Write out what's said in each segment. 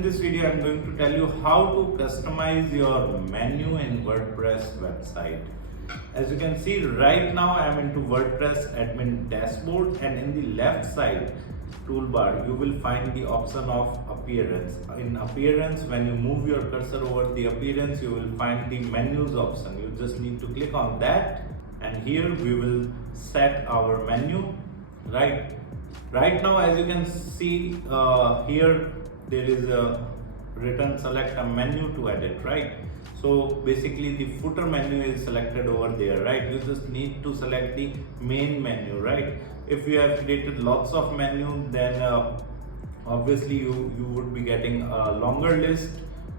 in this video I'm going to tell you how to customize your menu in WordPress website. As you can see right now I am into WordPress admin dashboard, and in the left side toolbar you will find the option of appearance. In appearance, when you move your cursor over the appearance, you will find the menus option. You just need to click on that, and here we will set our menu. Right now, as you can see here, there is a written select a menu to edit, right? So basically the footer menu is selected over there, right? You just need to select the main menu, right? If you have created lots of menu, then obviously you would be getting a longer list,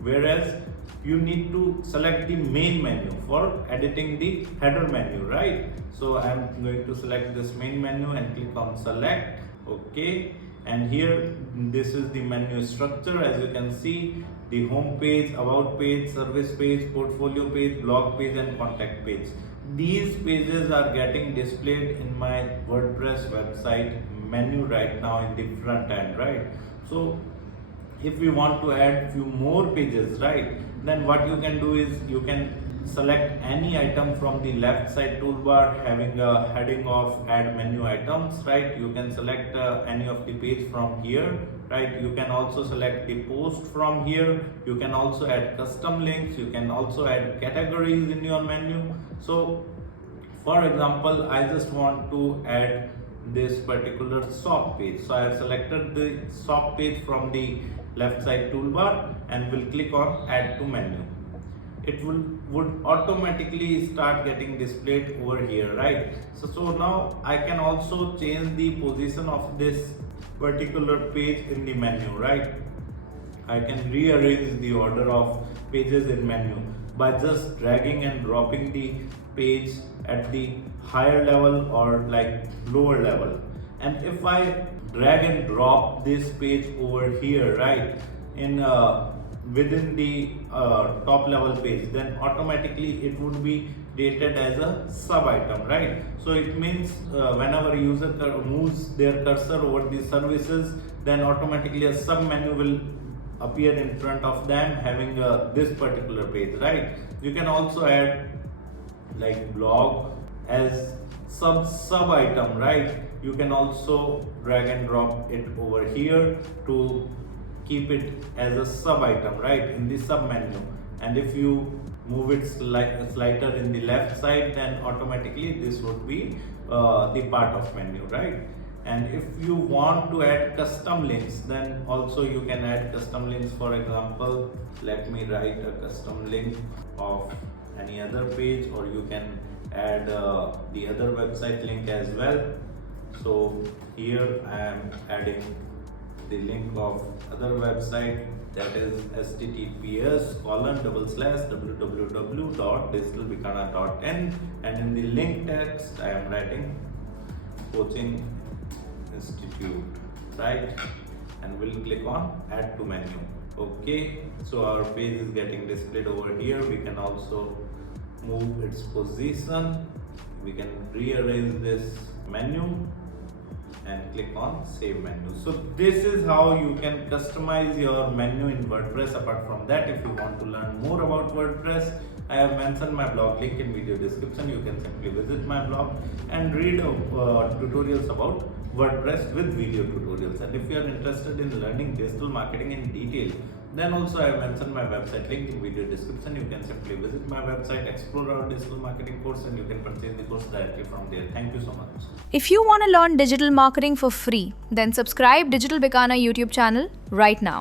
whereas you need to select the main menu for editing the header menu, right? So I'm going to select this main menu and click on select. Okay, and here this is the menu structure. As you can see, the home page, about page, service page, portfolio page, blog page and contact page. These pages are getting displayed in my WordPress website menu right now in the front end, right? So if we want to add few more pages, right, then what you can do is you can select any item from the left side toolbar having a heading of add menu items, right? You can select any of the page from here, right? You can also select the post from here. You can also add custom links. You can also add categories in your menu. So for example, I just want to add this particular shop page, so I have selected the shop page from the left side toolbar and will click on add to menu. It would automatically start getting displayed over here, right? So now I can also change the position of this particular page in the menu, right? I can rearrange the order of pages in menu by just dragging and dropping the page at the higher level or like lower level. And if I drag and drop this page over here, right, in within the top level page, then automatically it would be created as a sub item, right? So it means whenever a user moves their cursor over the services, then automatically a sub menu will appear in front of them having this particular page, right? You can also add like blog as sub item, right? You can also drag and drop it over here to keep it as a sub item, right, in the sub menu. And if you move it slider in the left side, then automatically this would be the part of menu, right? And if you want to add custom links, then also you can add custom links. For example, let me write a custom link of any other page, or you can add the other website link as well. So here I am adding the link of other website, that is https://www.digitalbikana.in, and in the link text I am writing coaching institute, right? And we'll click on add to menu. Okay, so our page is getting displayed over here. We can also move its position. We can rearrange this menu and click on save menu. So this is how you can customize your menu in WordPress. Apart from that, if you want to learn more about WordPress, I have mentioned my blog link in video description. You can simply visit my blog and read tutorials about WordPress with video tutorials. And if you are interested in learning digital marketing in detail, then also I have mentioned my website link in video description. You can simply visit my website, explore our digital marketing course, and you can purchase the course directly from there. Thank you so much. If you want to learn digital marketing for free, then subscribe Digital Bikana YouTube channel right now.